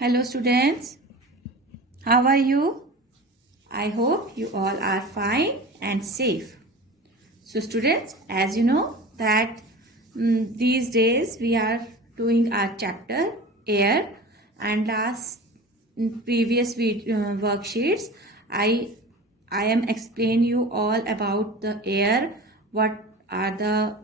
Hello students, how are you? I hope you all are fine and safe. So students, as you know that these days we are doing our chapter air, and last previous worksheets I am explain you all about the air, what are the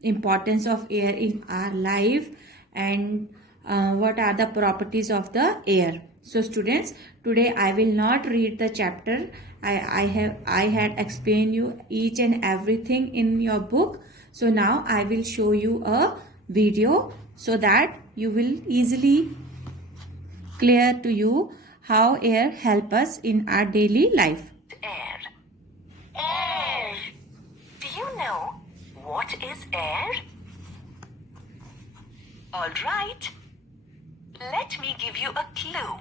importance of air in our life, and what are the properties of the air. So students, today I will not read the chapter. I had explained you each and everything in your book. So now I will show you a video so that you will easily clear to you how air help us in our daily life. Air. Air. Do you know what is air? All right. Let me give you a clue.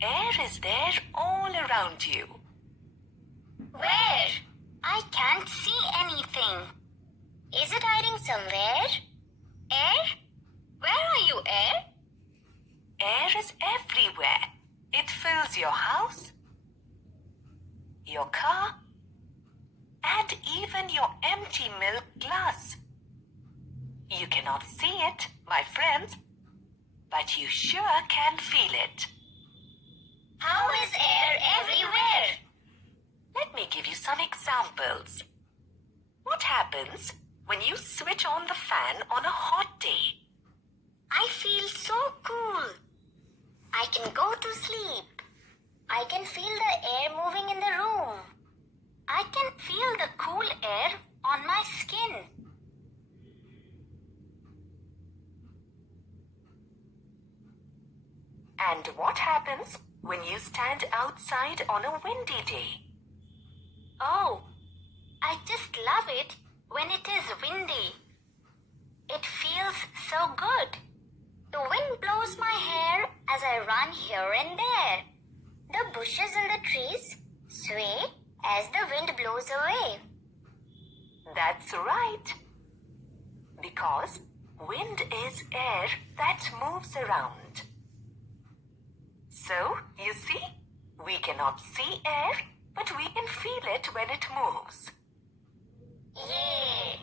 Air is there all around you. Where? I can't see anything. Is it hiding somewhere? Air? Where are you, Air? Air is everywhere. It fills your house, your car, and even your empty milk glass. You cannot see it, my friends, but you sure can feel it. How is air everywhere? Let me give you some examples. What happens when you switch on the fan on a hot day? I feel so cool. I can go to sleep. I can feel the air moving in the room. I can feel the cool air on my skin. And what happens when you stand outside on a windy day? Oh, I just love it when it is windy. It feels so good. The wind blows my hair as I run here and there. The bushes and the trees sway as the wind blows away. That's right. Because wind is air that moves around. So, you see, we cannot see air, but we can feel it when it moves. Yeah.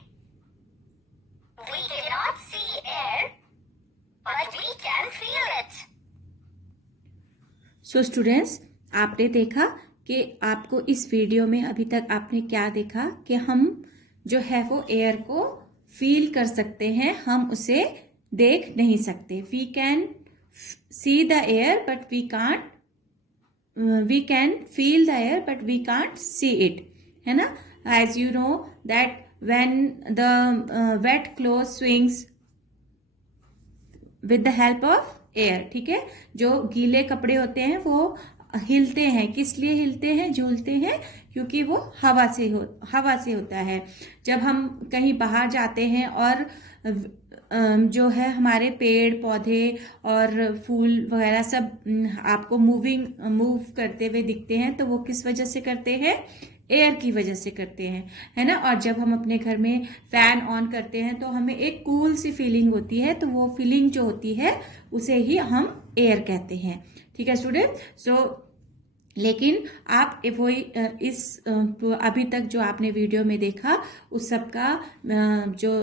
We cannot see air, but we can feel it. So students, आपने देखा कि आपको इस वीडियो में अभी तक आपने क्या देखा कि हम जो है वो एयर को फील कर सकते हैं, हम उसे देख नहीं सकते. We can see the air but we can feel the air but we can't see it, है ना. As you know that when the wet cloth swings with the help of air. ठीक है, जो गीले कपड़े होते हैं वो हिलते हैं. किस लिए हिलते हैं, झूलते हैं? क्योंकि वो हवा से होता है. जब हम कहीं बाहर जाते हैं और जो है हमारे पेड़ पौधे और फूल वगैरह सब आपको मूव करते हुए दिखते हैं, तो वो किस वजह से करते हैं? एयर की वजह से करते हैं, है ना. और जब हम अपने घर में फैन ऑन करते हैं तो हमें एक कूल सी फीलिंग होती है, तो वो फीलिंग जो होती है उसे ही हम एयर कहते हैं. ठीक है स्टूडेंट. सो लेकिन आप वही इस अभी तक जो आपने वीडियो में देखा उस सब का जो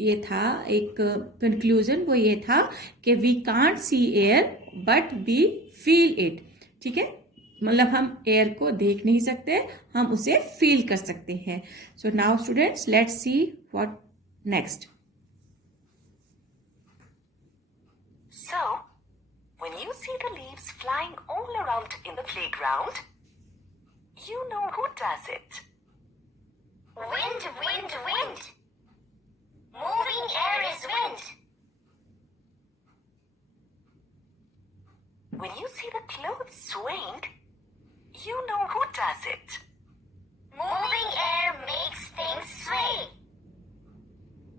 ये था एक कंक्लूजन, वो ये था कि we can't see air but we feel it. ठीक है, मतलब हम एयर को देख नहीं सकते, हम उसे फील कर सकते हैं. So now students, let's see what next. So, when you see the leaves flying all around in the playground, you know who does it. Wind, wind, wind. Moving air is wind. When you see the clothes swaying, you know who does it. Moving air makes things sway.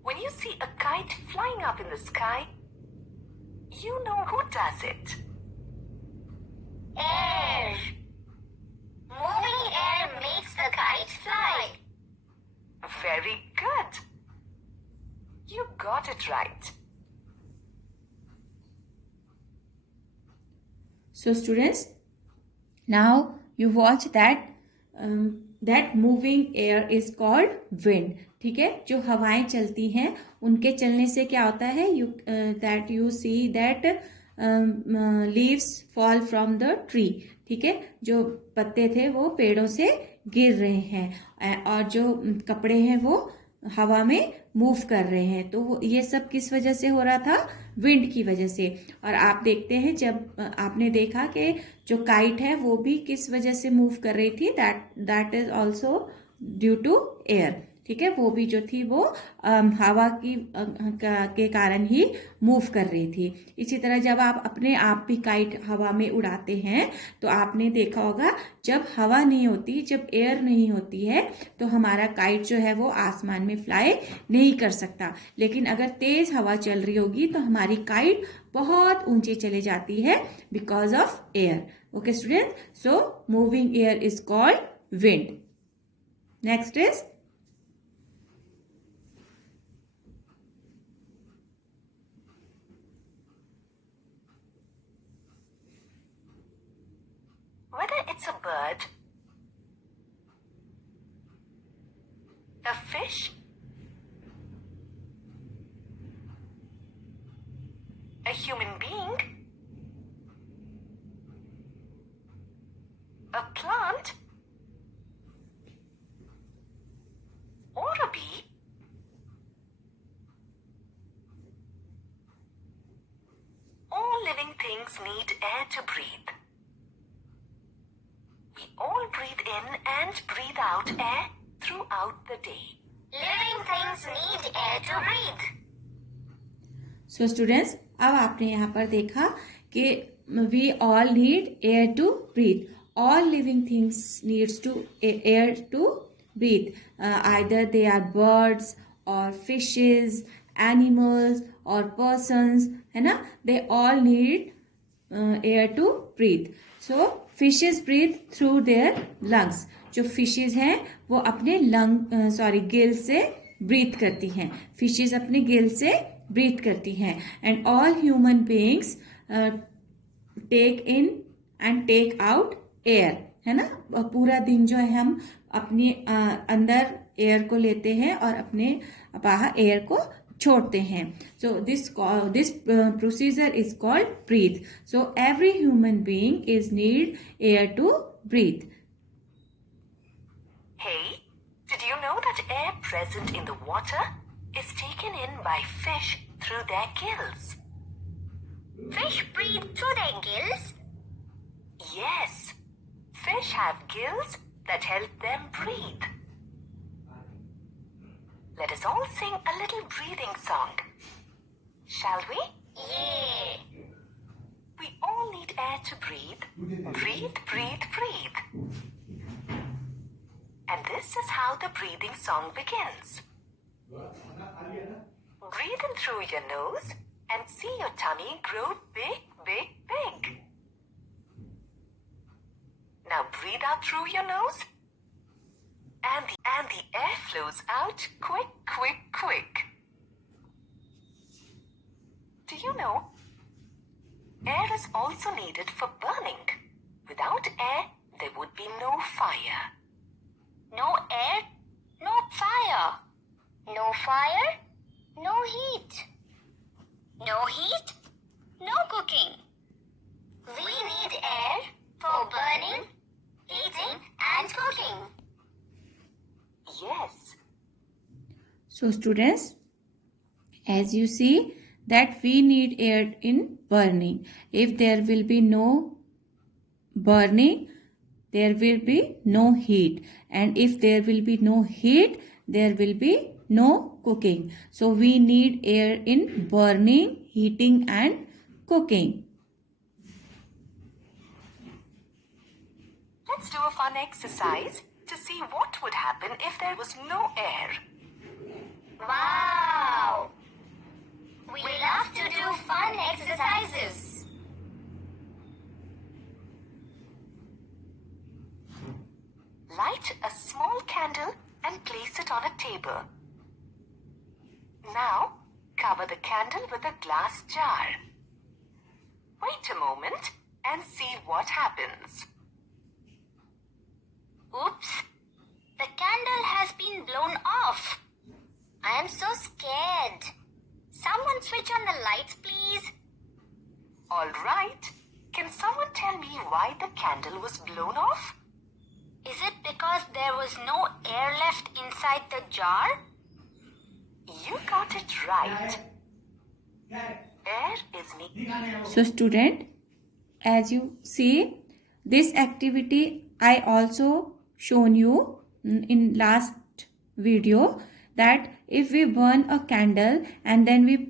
When you see a kite flying up in the sky, you know who does it. Air. Moving air makes the kite fly. Very good. You got it right. So students, now you watch that that moving air is called wind. ठीक है, जो हवाएं चलती हैं उनके चलने से क्या होता है, you see that leaves fall from the tree. ठीक है, जो पत्ते थे वो पेड़ों से गिर रहे हैं और जो कपड़े हैं वो हवा में मूव कर रहे हैं. तो वो ये सब किस वजह से हो रहा था, विंड की वजह से. और आप देखते हैं, जब आपने देखा कि जो काइट है वो भी किस वजह से मूव कर रही थी, that is also due to air. ठीक है, वो भी जो थी वो हवा की के कारण ही मूव कर रही थी. इसी तरह जब आप अपने आप भी काइट हवा में उड़ाते हैं तो आपने देखा होगा, जब हवा नहीं होती, जब एयर नहीं होती है तो हमारा काइट जो है वो आसमान में फ्लाई नहीं कर सकता. लेकिन अगर तेज हवा चल रही होगी तो हमारी काइट बहुत ऊंचे चले जाती है because of air. Okay student, so moving air is called wind. Next is whether it's a bird, a fish, a human being, a plant, or a bee, all living things need air to breathe. We all breathe in and breathe out air throughout the day. Living things need air to breathe. So students, अब आपने यहाँ पर देखा कि we all need air to breathe. All living things needs to air to breathe. Either they are birds और fishes, animals और persons, है ना. They all need air to breathe. So fishes breathe through their lungs. जो fishes हैं वो अपने गिल से breathe करती हैं. फिशेज अपने गिल से ब्रीथ करती हैं. And all human beings take in and take out air, है ना. पूरा दिन जो है हम अपने अंदर एयर को लेते हैं और अपने बाहर एयर को छोड़ते हैं. So this procedure is called breathe. So every human being is need air to breathe. Hey, did you know that air present in the water is taken in by fish through their gills? Fish breathe through their gills. Yes, fish have gills that help them breathe. Let us all sing a little breathing song. Shall we? Yeah. We all need air to breathe. Breathe, breathe, breathe. And this is how the breathing song begins. Breathe in through your nose and see your tummy grow big, big, big. Now breathe out through your nose. And the air flows out quick, quick, quick. Do you know? Air is also needed for burning. Without air, there would be no fire. No air, no fire. No fire, no heat. No heat, no cooking. We need air for burning, eating, and cooking. Yes. So students, as you see that we need air in burning. If there will be no burning, there will be no heat, and if there will be no heat, there will be no cooking. So we need air in burning, heating and cooking. Let's do a fun exercise to see what would happen if there was no air. Wow! We love to do fun exercises. Light a small candle and place it on a table. Now, cover the candle with a glass jar. Wait a moment and see what happens. Oops! The candle has been blown off. I am so scared. Someone switch on the lights, please. All right. Can someone tell me why the candle was blown off? Is it because there was no air left inside the jar? You got it right. Air is needed. So student, as you see, this activity I also shown you in last video, that if we burn a candle and then we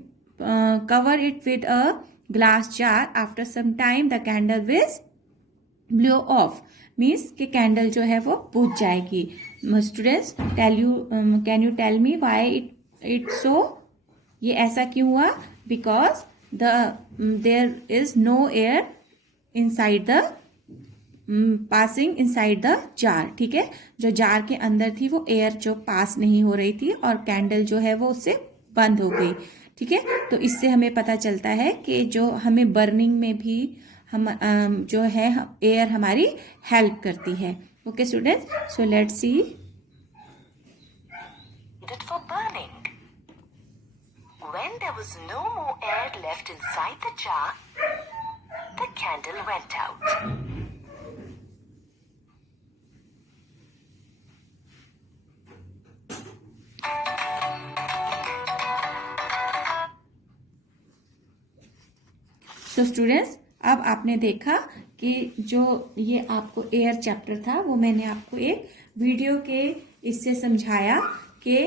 cover it with a glass jar, after some time the candle will blow off, means कि candle जो है वो बुझ जाएगी. Students, can you tell me why it so? ये ऐसा क्यों हुआ? Because there is no air inside the passing inside the jar. ठीक है, जो जार के अंदर थी वो एयर जो पास नहीं हो रही थी और कैंडल जो है वो उससे बंद हो गई. ठीक है, तो इससे हमें पता चलता है कि जो हमें बर्निंग में भी हम जो है एयर हमारी हेल्प करती है. Okay students, so let's see. Needed for burning. When there was no more air left inside the jar, the candle went out. So students, अब आपने देखा कि जो ये आपको एयर चैप्टर था वो मैंने आपको एक वीडियो के इससे समझाया कि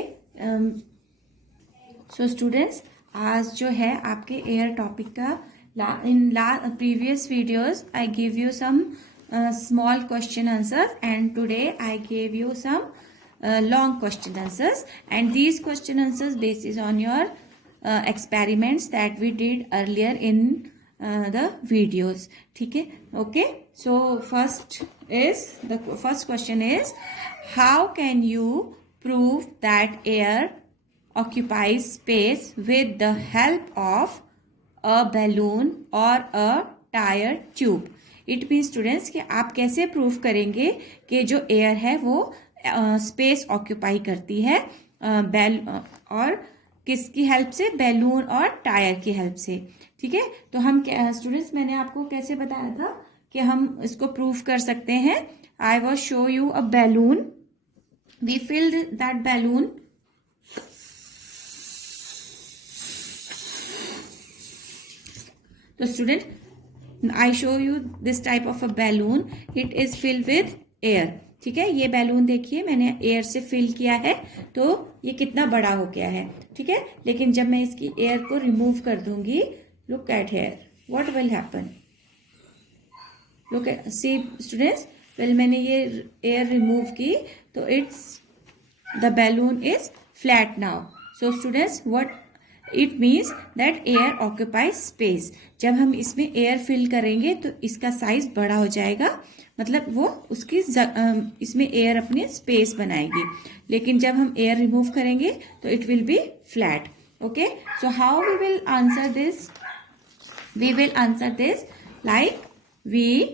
सो स्टूडेंट्स, आज जो है आपके एयर टॉपिक का in previous videos I give you some small question answers, and today I gave you some long question answers, and these question answers basis on your experiments that we did earlier in the videos. ठीक है, okay. So first question is, how can you prove that air occupies space with the help of a balloon or a tire tube? It mean students कि आप कैसे प्रूव करेंगे कि जो एयर है वो स्पेस ऑक्यूपाई करती है और किसकी हेल्प से? बैलून और टायर की हेल्प से. ठीक है, तो हम स्टूडेंट्स, मैंने आपको कैसे बताया था कि हम इसको प्रूव कर सकते हैं. I was show you a balloon. We filled that balloon. तो student, I show you this type of a balloon. It is filled with air. ठीक है, ये बैलून देखिए मैंने एयर से फिल किया है तो ये कितना बड़ा हो गया है. ठीक है, लेकिन जब मैं इसकी एयर को रिमूव कर दूंगी, look at here, what will happen? Look at, see students, well मैंने ये एयर रिमूव की तो it's the balloon is flat now. So students, what it means that air occupies space. जब हम इसमें एयर फिल करेंगे तो इसका साइज बड़ा हो जाएगा, मतलब वो उसकी इसमें एयर अपनी स्पेस बनाएगी. लेकिन जब हम एयर रिमूव करेंगे तो it will be flat. Okay, so how we will answer this? We will answer this like we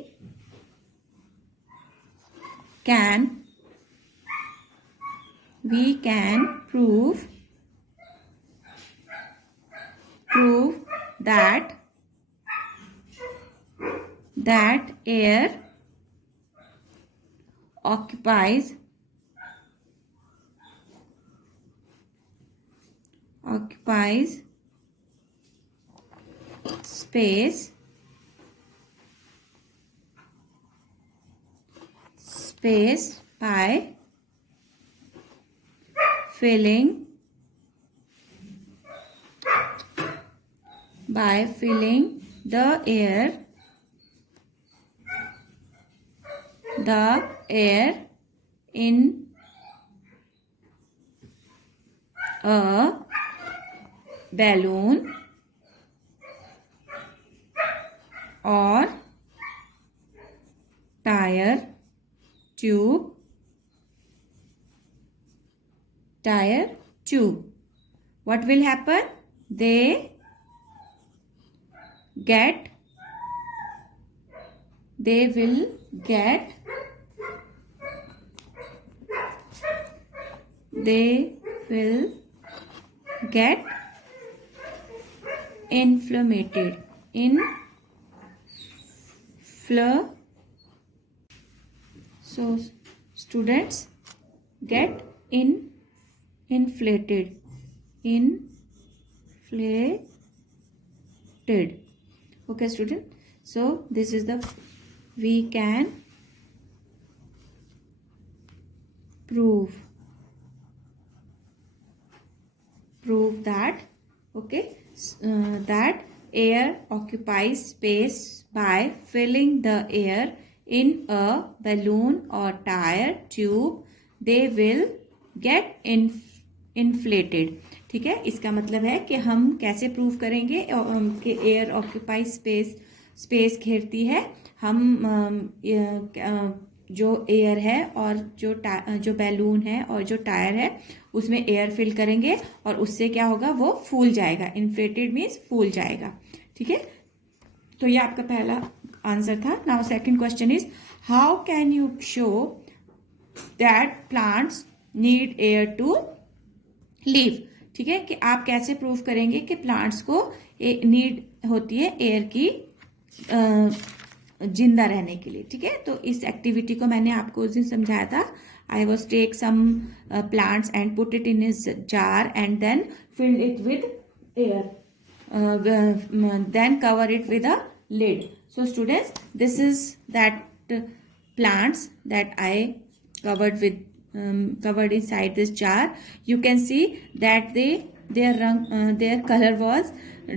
can prove that air occupies space by filling the air in a balloon or tire tube. What will happen? They get they will get inflamed. So students get inflated. Okay student, so this is the we can prove that, okay, that air occupies space by filling the air in a balloon or tire tube. They will get inflated. ठीक है, इसका मतलब है कि हम कैसे प्रूव करेंगे कि एयर ऑक्यूपाई स्पेस घेरती है। हम जो एयर है और जो बैलून है और जो टायर है उसमें एयर फिल करेंगे और उससे क्या होगा, वो फूल जाएगा। इन्फ्लेटेड मीन्स फूल जाएगा। ठीक है, तो ये आपका पहला आंसर था। Now second question is how can you show that plants need air to live. ठीक है, कि आप कैसे प्रूव करेंगे कि प्लांट्स को नीड होती है एयर की जिंदा रहने के लिए। ठीक है, तो इस एक्टिविटी को मैंने आपको उस दिन समझाया था। I was take some plants and put it in his jar and then filled it with air, then cover it with a lid. So students, this is that plants that I covered inside this jar. You can see that their color was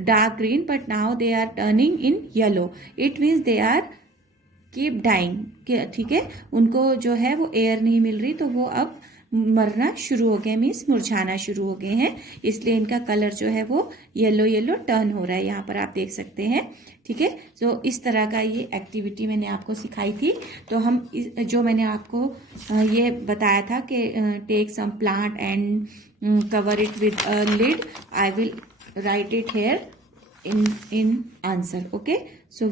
dark green, but now they are turning in yellow. It means they are keep dying. ठीक है, उनको जो है वो एयर नहीं मिल रही, तो वो अब मरना शुरू हो गए, मीन्स मुरझाना शुरू हो गए हैं। इसलिए इनका कलर जो है वो येलो टर्न हो रहा है, यहाँ पर आप देख सकते हैं। ठीक है, तो इस तरह का ये एक्टिविटी मैंने आपको सिखाई थी। तो हम जो मैंने आपको ये बताया था कि take some plant and cover it with a lid, I will write it here in answer. Okay, so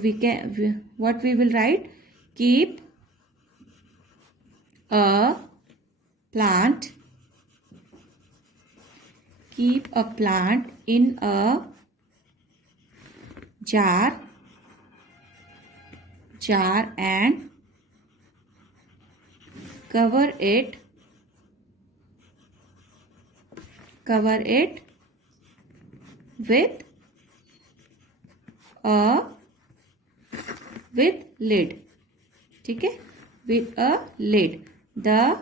what we will write, keep a plant in a jar and cover it with lid. ठीक है, with a lid. The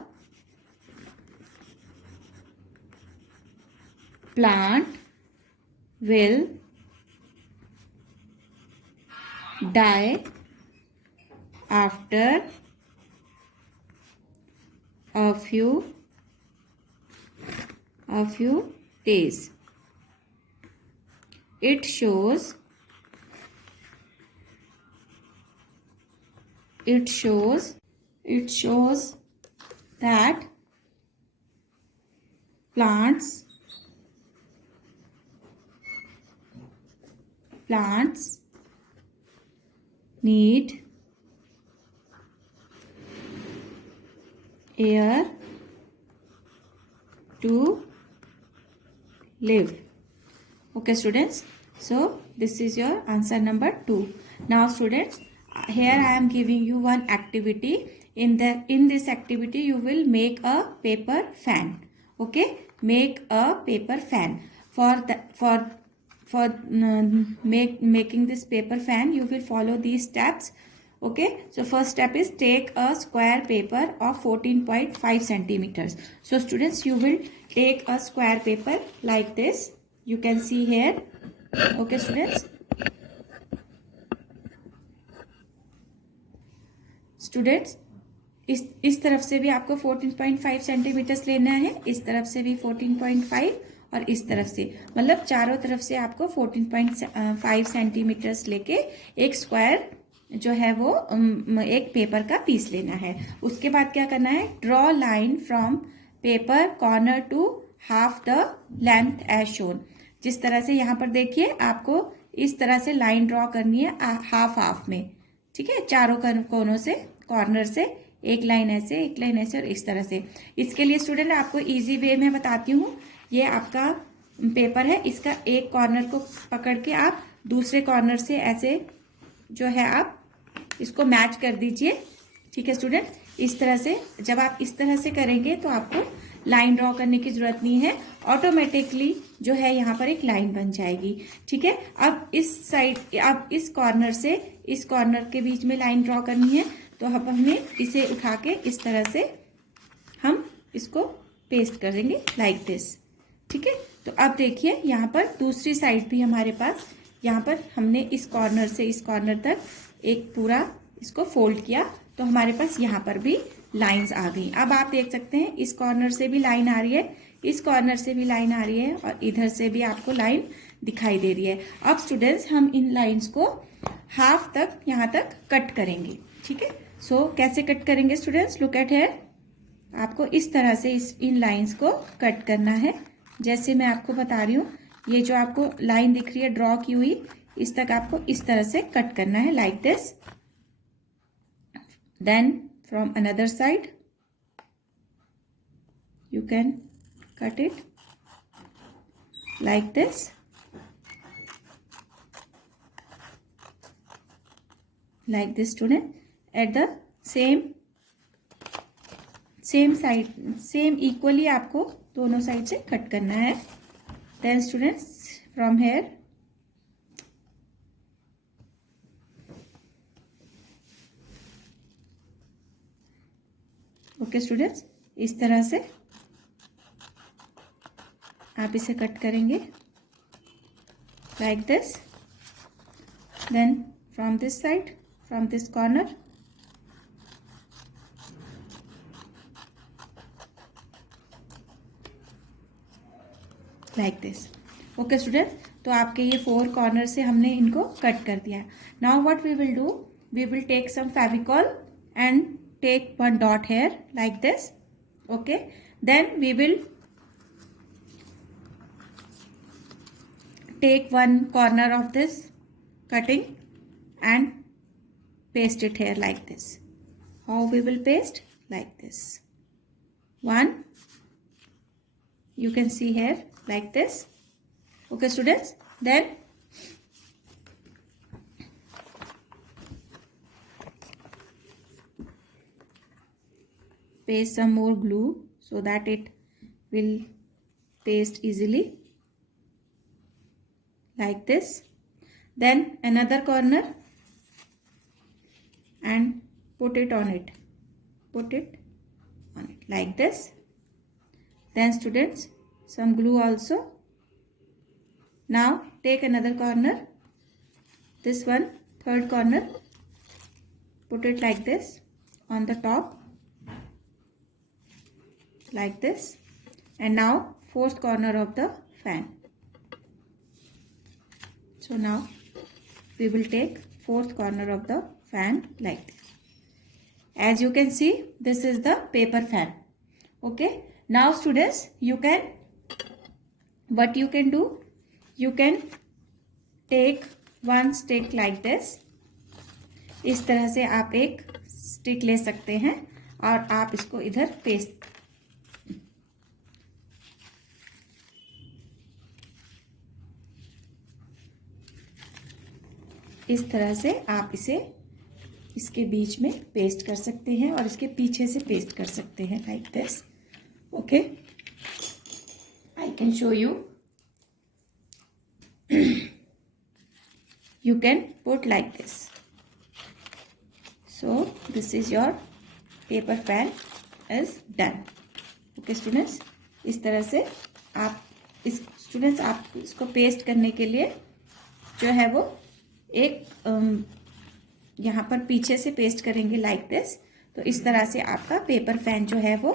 plant will die after a few days. It shows that plants need air to live. Okay students, so this is your answer number 2. Now students, here I am giving you one activity. In this activity you will make a paper fan. Okay, make a paper fan. For making this paper fan you will follow these steps. Okay, so first step is take a square paper of 14.5 centimeters. So students, you will take a square paper like this. You can see here. Okay students, इस तरफ से भी आपको 14.5 सेंटीमीटर्स लेना है, इस तरफ से भी 14.5 और इस तरफ से, मतलब चारों तरफ से आपको 14.5 सेंटीमीटर्स लेके एक स्क्वायर जो है वो एक पेपर का पीस लेना है। उसके बाद क्या करना है, draw line from paper corner to half the length as shown. जिस तरह से यहाँ पर देखिए, आपको इस तरह से लाइन ड्रॉ करनी है हाफ में। ठीक है, चारों कोनों से, कॉर्नर से एक लाइन ऐसे, एक लाइन ऐसे और इस तरह से। इसके लिए स्टूडेंट आपको इजी वे में बताती हूँ। ये आपका पेपर है, इसका एक कॉर्नर को पकड़ के आप दूसरे कॉर्नर से ऐसे जो है आप इसको मैच कर दीजिए। ठीक है स्टूडेंट, इस तरह से जब आप इस तरह से करेंगे तो आपको लाइन ड्रॉ करने की जरूरत नहीं है, ऑटोमेटिकली जो है यहाँ पर एक लाइन बन जाएगी। ठीक है, अब इस साइड, अब इस कॉर्नर से इस कॉर्नर के बीच में लाइन ड्रॉ करनी है, तो अब हमें इसे उठा के इस तरह से हम इसको पेस्ट कर देंगे लाइक दिस। ठीक है, तो अब देखिए यहाँ पर दूसरी साइड भी हमारे पास, यहाँ पर हमने इस कॉर्नर से इस कॉर्नर तक एक पूरा इसको फोल्ड किया, तो हमारे पास यहाँ पर भी लाइंस आ गई। अब आप देख सकते हैं इस कॉर्नर से भी लाइन आ रही है, इस कॉर्नर से भी लाइन आ रही है और इधर से भी आपको लाइन दिखाई दे रही है। अब स्टूडेंट्स हम इन लाइंस को हाफ तक यहाँ तक कट करेंगे। ठीक है, सो कैसे कट करेंगे स्टूडेंट्स, लुक एट हियर। आपको इस तरह से इन लाइंस को कट करना है, जैसे मैं आपको बता रही हूँ। ये जो आपको लाइन दिख रही है ड्रॉ की हुई, इस तक आपको इस तरह से कट करना है like this. Then from another side you can cut it like this, student, at the same side, same equally आपको दोनों साइड से कट करना है। then students from here okay students, इस तरह से आप इसे कट करेंगे like this. Then from this side, from this corner like this. Okay student, तो आपके ये 4 कॉर्नर से हमने इनको कट कर दिया। Now what we will do, we will take some Fevicol and take one dot here like this. Okay, then we will take one corner of this cutting and paste it here like this. How we will paste? Like this. One, you can see here like this. Okay students, then paste some more glue so that it will paste easily like this. Then another corner and put it on it like this. Then students, some glue also. Now take another corner, this one, third corner, put it like this on the top like this, and now fourth corner of the fan. So now we will take fourth corner of the fan like this. As you can see, this is the paper fan. Okay, now students, you can, what you can do, you can take one stick like this. इस तरह से आप एक स्टिक ले सकते हैं और आप इसको इधर पेस्ट, इस तरह से आप इसे इसके बीच में पेस्ट कर सकते हैं और इसके पीछे से पेस्ट कर सकते हैं like this. Okay, I can show you. You can put like this. So this is your paper fan is done. Okay students, इस तरह से आप आप इसको पेस्ट करने के लिए जो है वो एक यहाँ पर पीछे से पेस्ट करेंगे लाइक दिस। तो इस तरह से आपका पेपर फैन जो है वो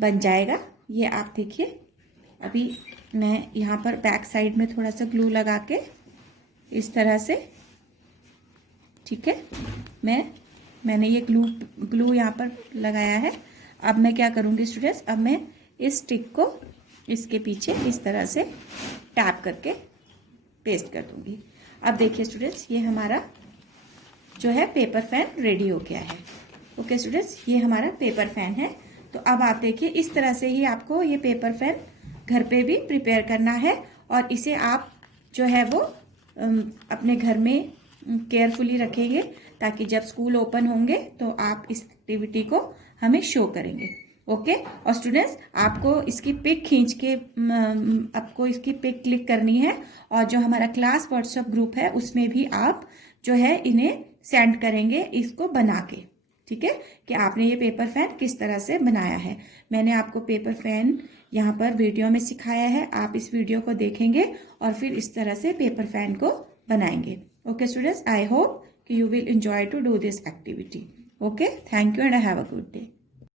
बन जाएगा। ये आप देखिए, अभी मैं यहाँ पर बैक साइड में थोड़ा सा ग्लू लगा के इस तरह से, ठीक है, मैंने ये ग्लू यहाँ पर लगाया है। अब मैं क्या करूँगी स्टूडेंट्स, अब मैं इस स्टिक को इसके पीछे इस तरह से टैप करके पेस्ट कर दूँगी। अब देखिए स्टूडेंट्स, ये हमारा जो है पेपर फैन रेडी हो गया है। ओके स्टूडेंट्स, ये हमारा पेपर फैन है। तो अब आप देखिए, इस तरह से ही आपको ये पेपर फैन घर पे भी प्रिपेयर करना है और इसे आप जो है वो अपने घर में केयरफुली रखेंगे ताकि जब स्कूल ओपन होंगे तो आप इस एक्टिविटी को हमें शो करेंगे। ओके, और स्टूडेंट्स आपको इसकी पिक खींच के आपको इसकी पिक क्लिक करनी है और जो हमारा क्लास व्हाट्सएप ग्रुप है उसमें भी आप जो है इन्हें सेंड करेंगे इसको बना के, ठीक है, कि आपने ये पेपर फैन किस तरह से बनाया है। मैंने आपको पेपर फैन यहाँ पर वीडियो में सिखाया है, आप इस वीडियो को देखेंगे और फिर इस तरह से पेपर फैन को बनाएंगे। ओके स्टूडेंट्स, आई होप कि you will enjoy to do this activity. Okay, thank you and have a good day.